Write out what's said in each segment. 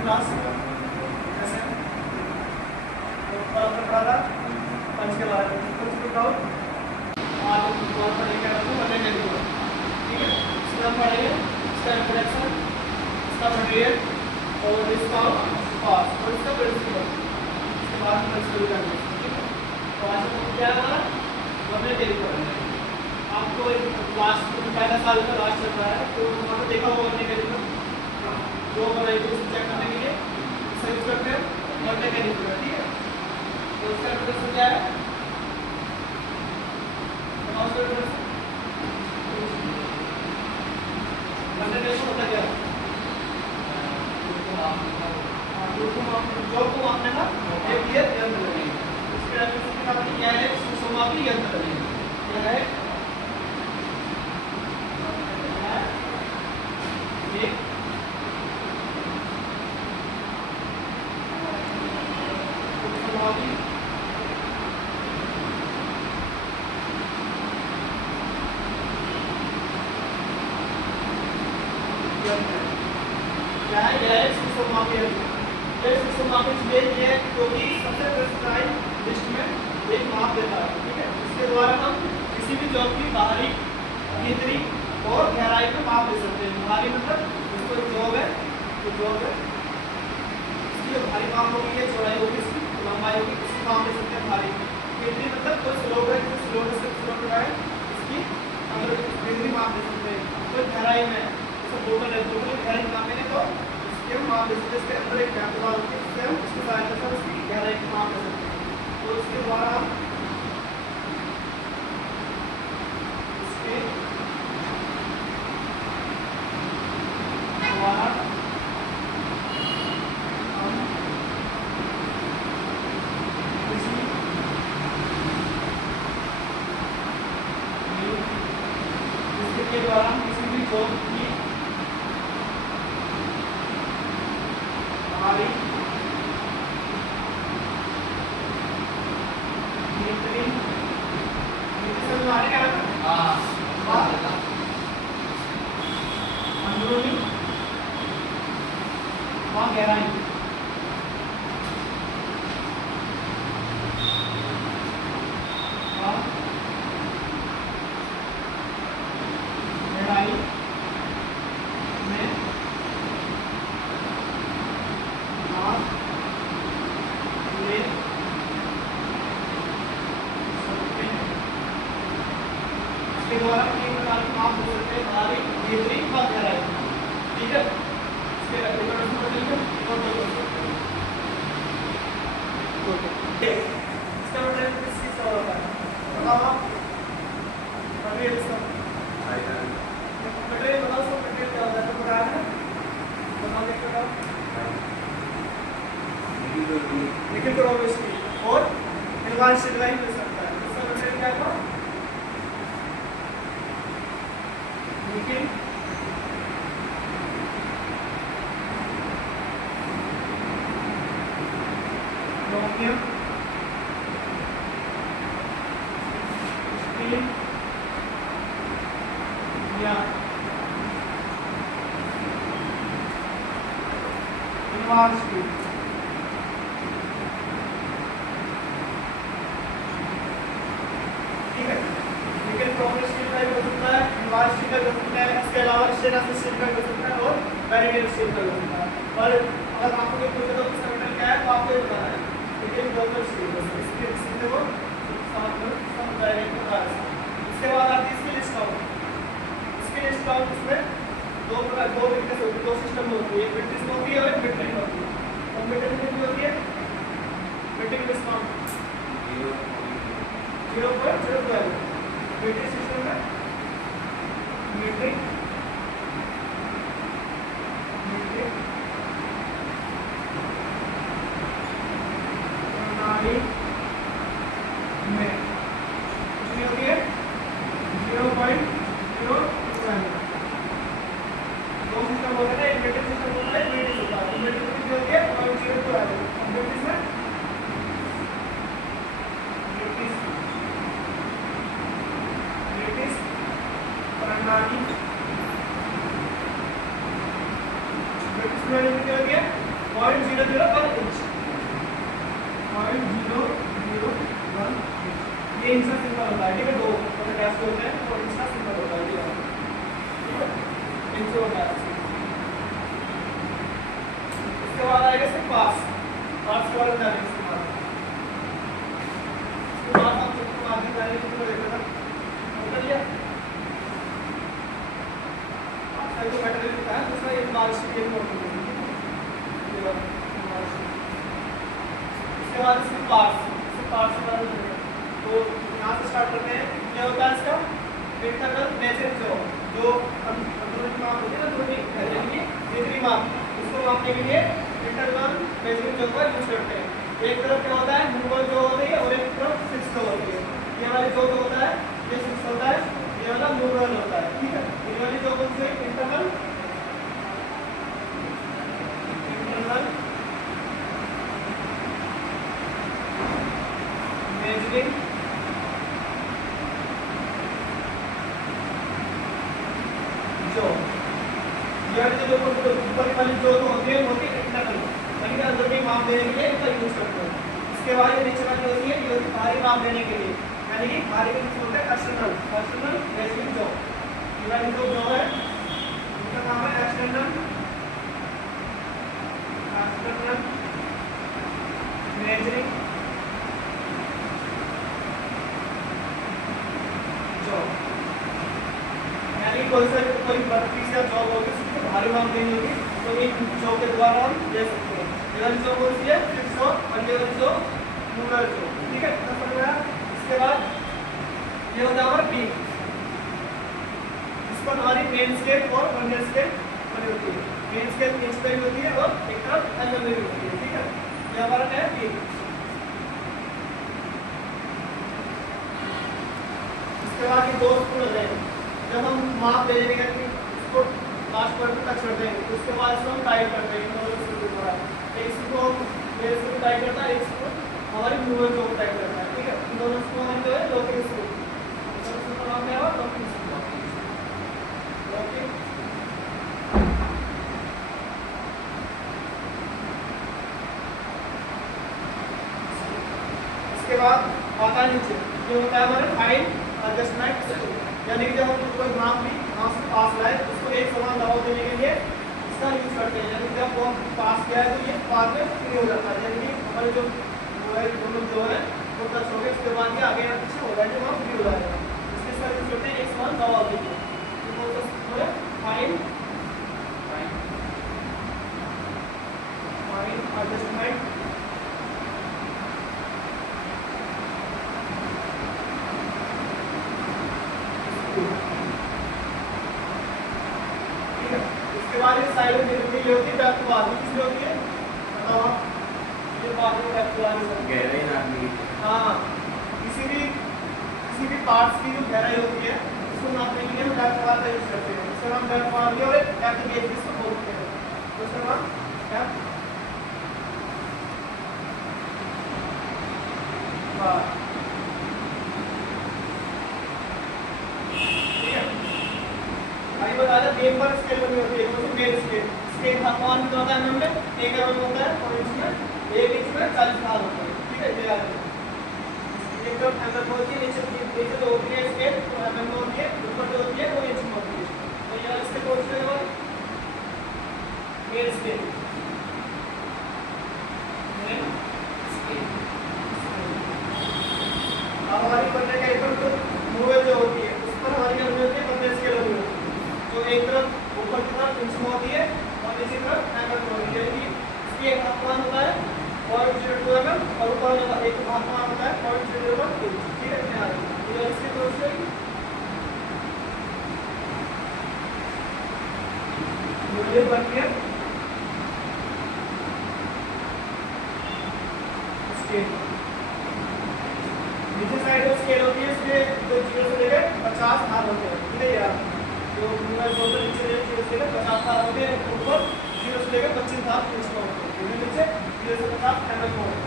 Class कैसे और पढ़ा था पंच के बारे में कुछ बताओ आज हम कौन पढ़ेंगे आपको पढ़ने के लिए ठीक है इसका हम पढ़ेंगे इसका इंट्रोडक्शन इसका मटेरियल और इसका पास और इसका प्रिंसिपल इसके बाद हम शुरू करेंगे ठीक है तो आज हम क्या हमारा हमने डेली पढ़ेंगे आपको लास्ट पहला साल का लास्ट चल रहा है तो आपने देखा होगा हमने कैसे जो बनाई थी चेक करने के लिए सही करते हैं और क्या नहीं पूरा ठीक है तो इसका इंट्रोडक्शन क्या है कंसंट्रेशन होता क्या है जो को आपने ना एक ये यंत्र लगेंगे इसके बाद क्या है सुषमापी यंत्र लगेंगे क्या है क्या है यह एक सुषमापी यंत्र ये सुषमापी ये क्योंकि सबसे प्रेस्क्राइब लिस्ट में एक माप देता है ठीक है इसके द्वारा हम किसी भी जॉब की बाहरी भीतरी और गहराई में माप ले सकते हैं बाहरी मतलब इसको जॉब है तो जॉब है इसकी जो भारी माप होगी ये चौड़ाई होगी इसकी लंबाई होगी इसकी माप ले सकते हैं भारी भीतरी मतलब कोई स्लोप है किसी स्लोप से स्लोप है इसकी अंदर भीतरी माप ले सकते हैं कोई गहराई में इसको बोतल है बोतल गहराई नापे तो इसके माप ले सकते हैं इसके अंदर एक कैपिटल होती है जिससे हम इसकी सहायता से उसकी गहराई की माप ले सकते हैं तो इसके द्वारा हम इसके द्वारा हम इसके द्वारा हम किसी भी जॉब की हमारी अंदरूनी वहाँ गहराई गहराई में माप ले सकते हैं इसके द्वारा तीन प्रकार की माप हो सकते हैं बाहरी भीतरी व गहराई ठीक है इसके इसका मतलब किस चीज का होता है बताओ आप मटेरियल इसका मटेरियल बताओ सब मटेरियल क्या होता है तो बताया है बताओ देख बताओ निकल करो इसकी और एडवांस सिलाई मिल सकता है इसका मटेरियल क्या होगा निकल क्रोमियम स्टील या इनवार स्टील ठीक है निकल क्रोमियम स्टील का हो सकता है इनवार स्टील का हो सकता है इसके अलावा स्टेनलेस स्टील का हो सकता है और बेरिलियम स्टील का हो सकता है और अगर आपको कोई पूछे तो इसका मेटल क्या है तो आपको ये बताना है लेकिन क्रोमियम स्टील इसके सीधे वो साथ में सब डायरेक्ट बता रहे हैं इसके बाद आती है इसकी लिस्ट आउट इसकी लिस्ट आउट इसमें दो प्रकार दो तरीके से होती है दो सिस्टम होती है एक मेट्रिक्स होती है और एक मीट्रिक होती है और मीट्रिक में होती है metric list out 0.012 metric system में मीट्रिक प्रणाली में कितनी होती है 0.012 दो सिस्टम होते हैं एक मीट्रिक सिस्टम होता है एक मीट्रिक होता है मीट्रिक कितनी होती है 0.012 और मीट्रिक में प्रणाली 0.001 इंच, 0.001 ये इंच का सिंबल होता है, ठीक है। दो मतलब कैसे होते हैं तो इंच का सिंबल होता है, ठीक है, इंच होता है। इसके बाद आएगा इसके पास के बारे में जानेंगे। इसके बाद हम सबको आगे जानेंगे तो देखना समझ लिया। अच्छा जो मटेरियल होता है दूसरा एक मार्कशीट एक नोट होती है, इसके बाद इसके पार्ट्स के बारे में तो यहाँ से स्टार्ट करते हैं। क्या होता है इसका इंटरनल मेजरिंग जो अंदरूनी माप होती है ना, अंदरूनी माप, उसको मापने के लिए इंटरनल मेजरिंग जो का यूज करते हैं। एक तरफ क्या होता है मूवर जो होती है और एक तरफ फिक्स होती है। ये वाली जो होता है ये फिक्स होता है, ये वाला मूवर होता है, ठीक है। ये वाली जो होती है इंटरनल मेजरिंग जो जो ऊपर वाली जो होती है होती है इंटरनल, यानी कि अंदर में माप देने के लिए इसका यूज करते हैं। इसके बाद ये नीचे वाली होती है ये होती है बाहरी माप देने के लिए, यानी कि बाहरी के नीचे होता है एक्सटर्नल मेजरिंग जो। ये वाली जो है इसका नाम है एक्सटर्नल मेजरिंग जॉब, यानी कोई वर्कपीस या जॉब होगी उसको बाहरी माप देनी होगी तो इन जॉब के द्वारा हम दे सकते हैं। ये वाली जॉब होती है फिक्स जॉब और ये वाली जॉब मूलर जॉब, ठीक है। इसके बाद ये होता है हमारा बीम, इस पर हमारी मेन स्केल और वर्नियर स्केल बनी होती है। मेन स्केल इंच पे भी होती है और एक तरफ एंगल में भी होती है, ठीक है। ये हमारा है बीम। इसके बाद ये दो स्क्रू लग जाएंगे, जब हम माप ले लेंगे इसको लास्ट पर टच कर देंगे तो उसके बाद इसको हम टाइट कर देंगे दोनों स्क्रू द्वारा। एक स्क्रू मेरे स्क्रू टाइट करता है, एक स्क्रू हमारी मूवर जो टाइट करता है, ठीक है। इन दोनों स्क्रू हमारे जो है लॉकिंग स्क्रू, इसका नाम क्या है लॉकिंग स्क्रू। इसके बाद आता है नीचे जो होता है हमारे फाइन एडजस्टमेंट, यानी कि जब हम कोई माप भी वहाँ से पास लाए उसको एक समान दबाव देने के लिए इसका यूज करते हैं। यानी जब वो पास गया है तो ये बाद में फ्री हो जाता है, यानी कि हमारे जो है दोनों जो है वो टच हो गए उसके बाद ये आगे या पीछे हो जाएगा, वहाँ फ्री हो जाएगा। इसके इसका यूज करते हैं एक समान दबाव देने तो फाइन एडजस्टमेंट साइड में ये होती है बैक टू आर्म, किसमें होती है बताओ आप, ये बात में बैक टू आर्म गहराई नापने की। हाँ, किसी भी पार्ट्स की जो गहराई होती है उसको नापने के लिए हम बैक टू आर्म का यूज करते हैं। इसका नाम बैक टू आर्म और एक डेप्थ गेज इसको बोलते हैं, तो इसका नाम डेप्थ बार, ठीक है। आगे बता दें बेम पर स्केल बनी होती है, कौन सी बेम स्केल, स्केल तापमान में होता है एमएम में, 1 एमएम होता है और इसमें 1 इंच में 40 भाग होते हैं, ठीक है। ये याद रखिए, एक तरफ एमएम होती है, नीचे जो होती है स्केल तो एमएम में होती है, ऊपर जो होती है वो इंच में होती है। तो ये इसके कोर्स में और मेन स्केल अब हमारी बनने का एक तो मूवर जो होती है उस पर हमारी क्या होती है बनने स्केल होती है, जो एक तरफ ऊपर की तरफ इंच में होती है और नीचे की तरफ एमएम में होती है। यानी इसकी एक तापमान होता है 0.02 एमएम और ऊपर एक तापमान होता है 0.01 इंच, ठीक है। ये इसके कोर्स में मूल्य बनती है स्केल, नीचे साइड में स्केल होती है, इसके जो 0 से लेकर 50 भाग होते हैं, ठीक है यार। जो मूवर जो नीचे 0 से लेकर 50 भाग होते हैं, ऊपर 0 से लेकर 25 भाग इंच में होते हैं, नीचे 0 से 50 एमएम में होते हैं,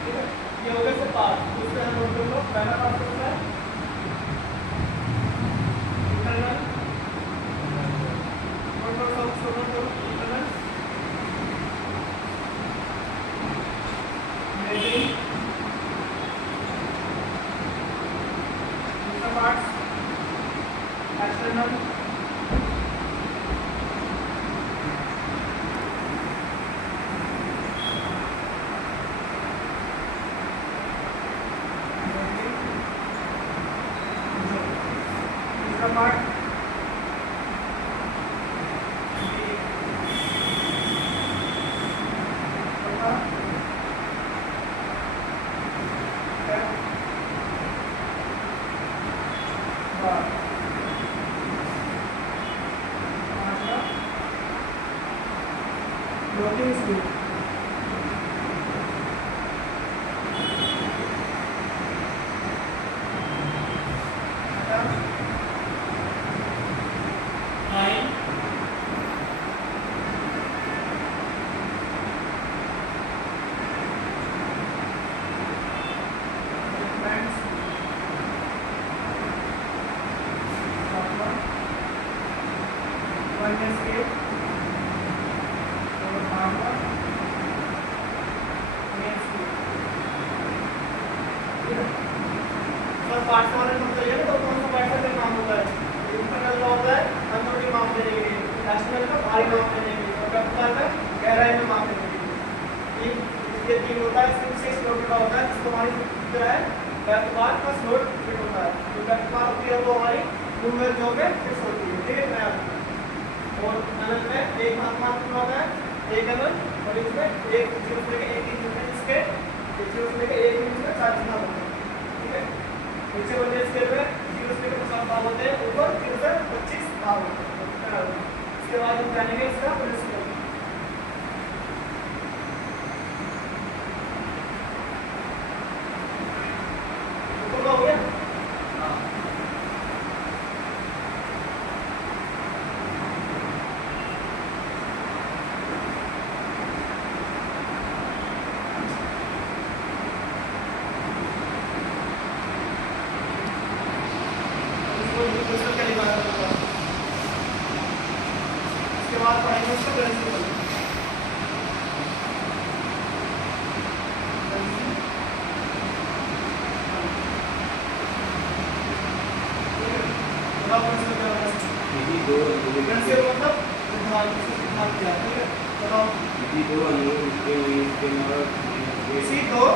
ठीक है। ये हो गया से पार्ट, उसमें हम नोट कर लो। पहला पार्ट होता है internal, internal floating speed nine part वाले में बताइए तो कौन सा पार्ट का काम होता है इंटरनल का होता है अनोटी माप देने के लिए एक्सटर्नल का भारी माप देने के लिए और वेक्टर का गहराई में माप देने के लिए ये तीन होता है इसमें 6 स्लॉट का होता है जिसको हमारी तरह है वेक्टर का स्लॉट फिट होता है तो वेक्टर होती है वो हमारी मूवमेंट जो में फिक्स होती है ठीक है और नल में एक माप होता है एक नल और इसमें एक जीरो से लेकर 1 इंच इसके जीरो से लेकर 1 इंच का 4 चिन्ह होता है ठीक है नीचे वाले स्केल में 0 से लेकर 50 भाग होते हैं ऊपर 0 से 25 भाग होते हैं इसके बाद हम जानेंगे इसका प्रिंसिपल ऊपर का हो गया हां इसके बाद पढ़ेंगे इसका प्रिंसिपल इसी दो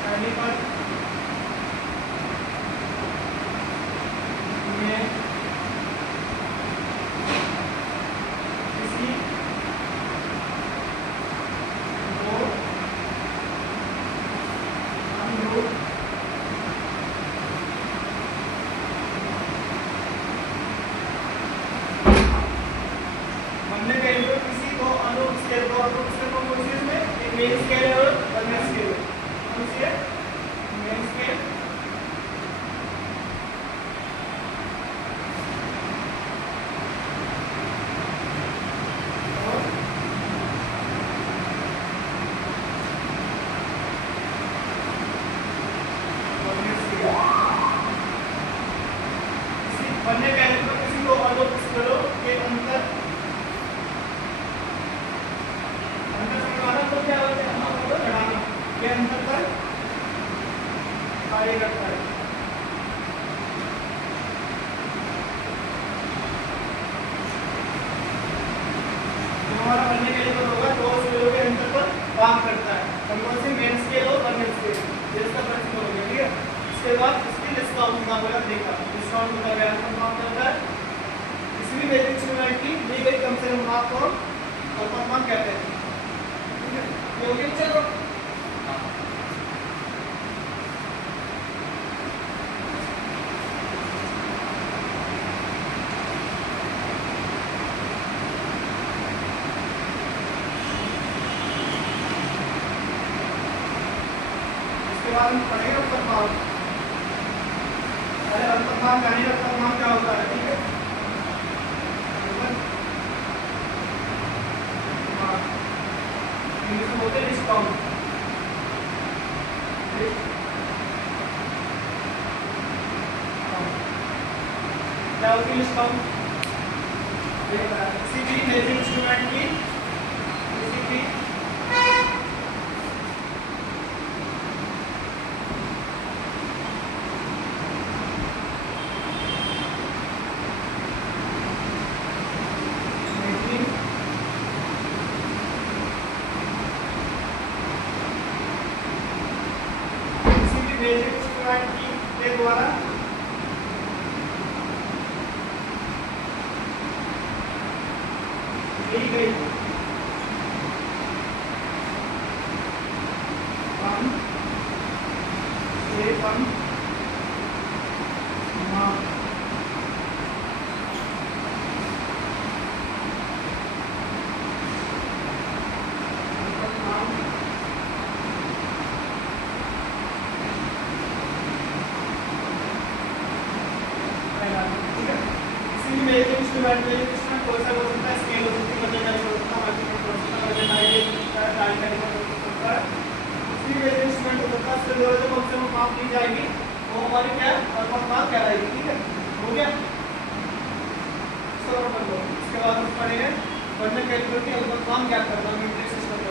पहली बार ये किसी दो अनुरूप हमने कहीं पर किसी को अनुरूप स्केल को कौन सी इसमें एक मेन स्केल है और वर्नियर स्केल है कौन सी है मेन स्केल और वर्नियर स्केल किसी बनने के लिए किसी को अनुरूप स्केलों के अंतर तो क्या होता है हमारा लड़ाना ये अंतर पर कार्य करता है हमारा बनने के लिए तो होगा दो स्केलों के अंतर पर काम करता है कौन कौन से मेन स्केल और वर्नियर स्केल जिसका प्रिंसिपल हो गया ठीक है इसके बाद इसकी डिस्काउंट का वगैरह देखा डिस्काउंट का वैल्यू माप करता है किसी भी बेसिक इंस्ट्रूमेंट की दी गई कम से कम माप को अल्पमान कहते हैं योगी चलो इसके बाद हम पढ़ेंगे अल्पमान अरे अल्पमान जानिए अल्पमान क्या होता है ठीक है इंग्लिश में बोलते हैं डिस्काउंट क्या होती है डिस्काउंट किसी भी मेजरिंग इंस्ट्रूमेंट की किसी भी मेजरिंग इंस्ट्रूमेंट के द्वारा दी गई से हम इंस्ट्रूमेंट में इंस्ट्रूमेंट कौन सा हो सकता है, स्केल हो सकती है, वजन हो सकता है, मल्टीमीटर हो सकता है, वजन हो सकता है, टाइम कैलिपर हो सकता है, किसी भी इंस्ट्रूमेंट हो सकता है। उसके द्वारा जो कौन से माप ली जाएगी वो हमारी क्या माप कहलाएगी। ठीक है, हो गया। इसके बाद हम पढ़ेंगे वर्नियर कैलिपर की काम क्या करना है, मीट्रिक सिस्टम का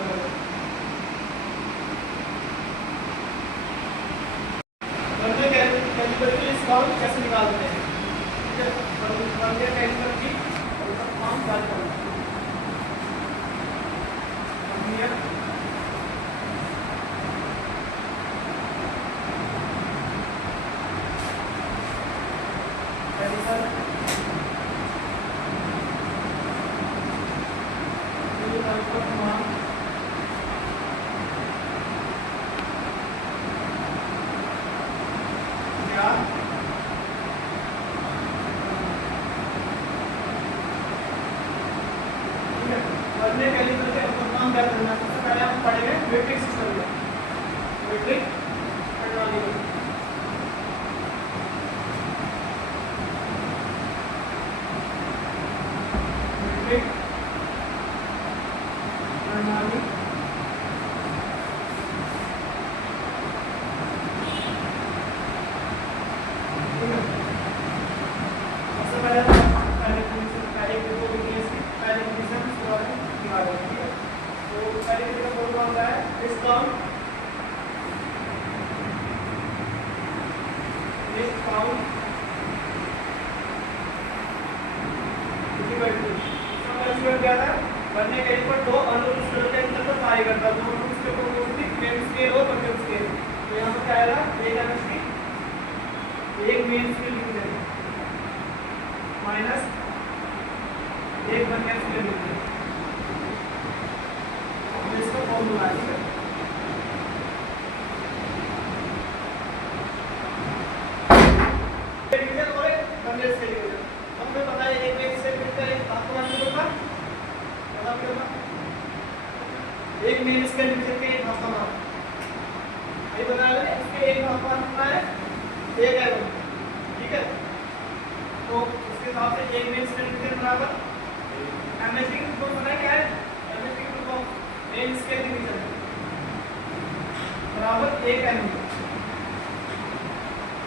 वर्नियर कैलिपर की काम कैसे निकालते हैं। वर्नियर कैलिपर की काम क्या करना है, वर्नियर वर्नियर कैलिपर के काम क्या करना है। सबसे पहले हम पढ़ेंगे मीट्रिक सिस्टम में, मीट्रिक प्रणाली में। मीट्रिक प्रणाली सबसे पहले क्या था, वर्नियर कैलिपर दो अनुरूप स्केल के अंतर पर कार्य करता है। दो अनुरूप स्केल को मेन स्केल और मध्यम स्केल। तो यहाँ पर क्या आएगा, एक एमएसडी एक मेन स्केल लिख देंगे माइनस एक वर्नियर स्केल लिख देंगे। इसका फॉर्मूला है। ठीक है, डिवीजन और एक वर्नियर स्केल डिवीजन। हमें पता है एक मेन स्केल कितना है, आपको मालूम होगा, एक मेन स्केल डिवीजन के एक हाफ का मान ये बता रहे हैं। इसके एक हाफ का कितना है, एक है। ठीक है, तो उसके हिसाब से एक मेन स्केल डिवीजन बराबर एमएसडी को पता है क्या है, एमएसडी को मेन स्केल डिवीजन बराबर एक एम।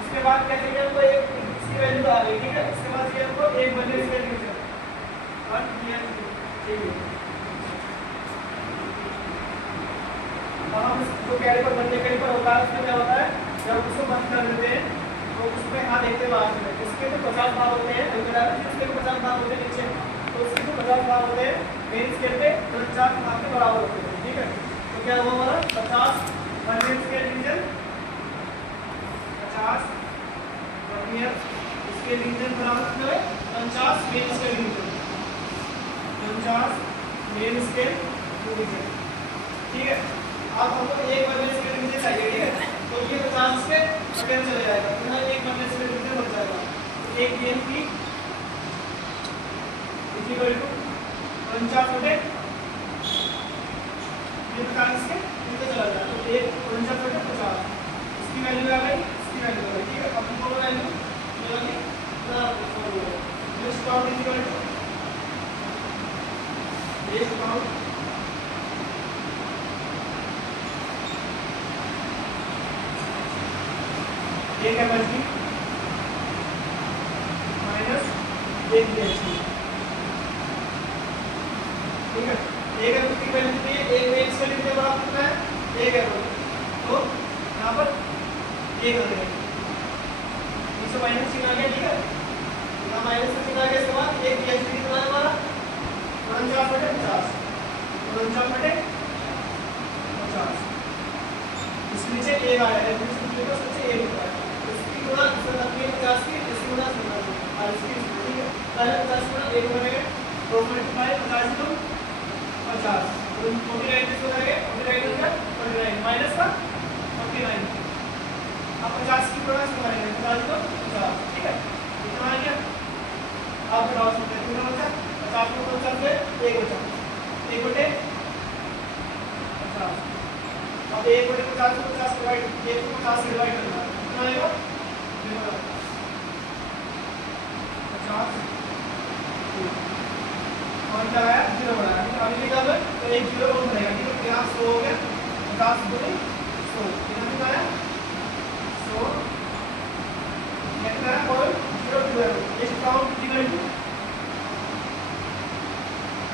उसके बाद क्या चाहिए हमको, एक इसकी वैल्यू आ गई। ठीक है, उसके बाद ये हमको एक वर्नियर स्केल डिवीजन और ये चाहिए। अब हम जो कैलिपर वर्नियर कैलिपर होता है उसमें क्या होता है, जब उसको बंद कर देते हैं तो उसमें यहाँ देखते हैं बाद में इसके तो 50 भाग होते हैं, इसके तो 50 भाग होते हैं नीचे, तो उसके तो 50 भाग होते हैं मेन स्केल पे 50 भाग के बराबर होते हैं। ठीक है, तो क्या हुआ हमारा 50 vernier scale division, 50 vernier scale division बराबर कितना है, 50 main scale division, 50 main scale division. ठीक है, अब हमको एक वर्नियर स्केल डिवीजन चाहिए। ठीक है, तो ये 50 से कट चले जाएगा, तो यहाँ एक वर्नियर स्केल डिवीजन बच जाएगा। तो एक गेन की इक्वल टू 50 बटे ये 50 के नीचे चला जाएगा, तो एक 50 बटे 50 इसकी वैल्यू आ गई, इसकी वैल्यू आ गई। ठीक है, अब हमको वैल्यू मिलेगी list count equal to list count एक एमएसडी माइनस एक बीएचडी। ठीक है, एक एमएसडी की वैल्यू कितनी है, एक मेन स्केल डिवीजन बराबर कितना है, एक है, तो यहाँ पर एक आ गया, इससे माइनस चिन्ह आ गया। ठीक है, यहाँ माइनस का चिन्ह आ गया। इसके बाद एक बीएचडी कितना है हमारा 49 बटे 50, 49 बटे 50 इसके नीचे एक आया है, इसके नीचे एक होता है, गुणा 50 की इसकी गुणा 50 और इसकी। ठीक है, पहले 50 गुणा 1 बनेगा, तो 50 टू 50 49 किसको करेंगे, 49 का 49 माइनस का 49। अब 50 की प्रोडक्ट करेंगे 50 को 50, ठीक है इतना आ गया। आप घटाओ सकते हैं कितना बचा 50 को 50 से 1 बचा 1 बटे 50। अब 1 बटे 50 को 50 डिवाइड 1 को 50 से डिवाइड करना है कितना आएगा 50 और क्या आया 0 बढ़ाया ठीक है। अभी निकाल दो तो 1 0 और बढ़ेगा ठीक है। यहाँ 100 हो गया 50 गुणे 100 कितना आया 100 कितना है और 0 2 इस काउंट इक्वल टू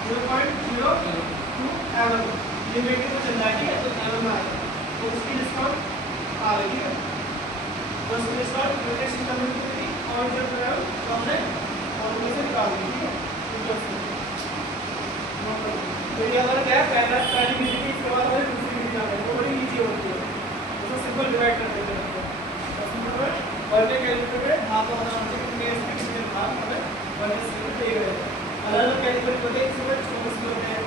0.02 एवं लिमिट को चलना है ठीक है। तो एवं में आएगा तो उसकी डिस्काउंट आ गई ठीक है। बस डिस्काउंट क्योंकि सिस्टम में कितनी और जब करा तो हमने और उनमें से निकाल दी ठीक है। तो ये अगर क्या पहली विधि की इसके बाद हमें दूसरी विधि आ गई वो बड़ी इजी होती है। उसको सिंपल डिवाइड कर देते हैं और में कैलकुलेटर में हाथ वाला आंसर कितने इसमें कितने भाग हमें वर्ग से दे रहे हैं। अलग-अलग कैलकुलेट करते हैं इसमें 24 होते हैं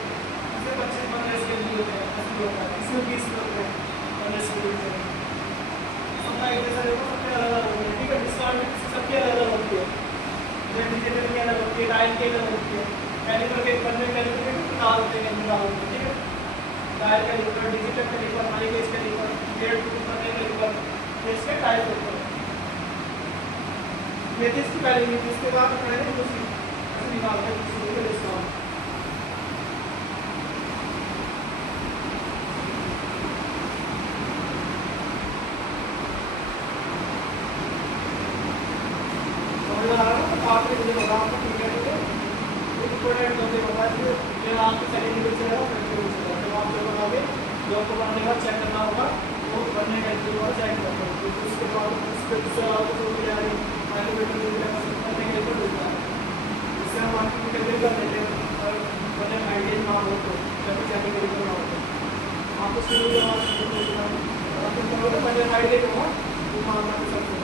इसमें 25 15 इसके लिए होते हैं 80 होता है इसमें 20 होते हैं 15 इसके लिए होते हैं। सबका एक जैसा देखो सबके अलग-अलग होते हैं ठीक है। डिस्काउंट सबके अलग-अलग होती है जैसे डिजिटल की अलग होती है डायल की अलग होती है कैलकुलेटर के करने कैलकुलेटर निकाल होते हैं निकाल होते हैं ठीक है। Dial calculator digital calculator high base calculator डेढ़ टू करने कैलकुलेटर इसके टाइप होते हैं। ये इसकी पहली विधि इसके बाद पढ़ेंगे दूसरी ऐसे निकालते हैं दूसरी का डिस्काउंट। आपने मुझे बता आपको ठीक है तो इंपॉर्टेंट होते बता दिए जब आपकी सेकंड यूनिट से है जब आप जो बनाओगे जो आपको बनाने का चेक करना होगा वो बनने का एक बार चेक करना होगा तो उसके बाद उसके दूसरा आपको जो भी आ रही कैलकुलेटर जो भी करने के लिए मिलता है इससे हम आपको कैलकुलेट कर देते हैं और बने आइडिया ना हो तो जब चेक करना हो तो आपको शुरू में आपको करोगे बने आइडिया होगा वो मान कर सकते हैं।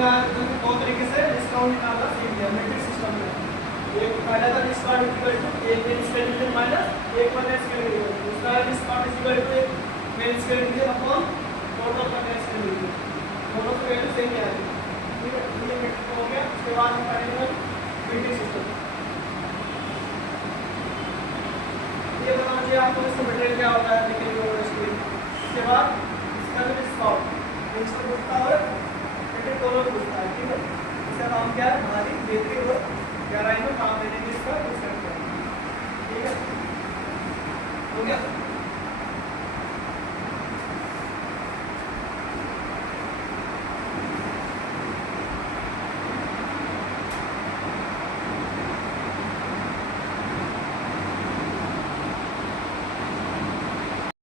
दो तरीके से डिस्काउंट निकालना सीख लिया मैट्रिक्स सिस्टम में। एक पहला था डिस्काउंट इक्वल टू एक मेन स्क्वायर डिवीजन माइनस एक पर स्क्वायर डिवीजन, दूसरा है डिस्काउंट इक्वल टू एक main square division upon total पर स्क्वायर डिवीजन, दोनों की वैल्यू सेम ही आती है। ठीक है, ये मैट्रिक्स हो गया। उसके बाद हम पढ़ेंगे मैट्रिक्स सिस्टम। ये बताना चाहिए आपको इसका मटेरियल क्या होता है लिखेंगे और स्क्रीन। उसके बाद इसका जो डिस्काउंट इसको पूछता है मटेरियल दोनों को पूछता है। ठीक है, इसका काम क्या है हमारी बेहतरी और गहराई में काम देने की इसका कुछ करते हैं। ठीक है, हो गया।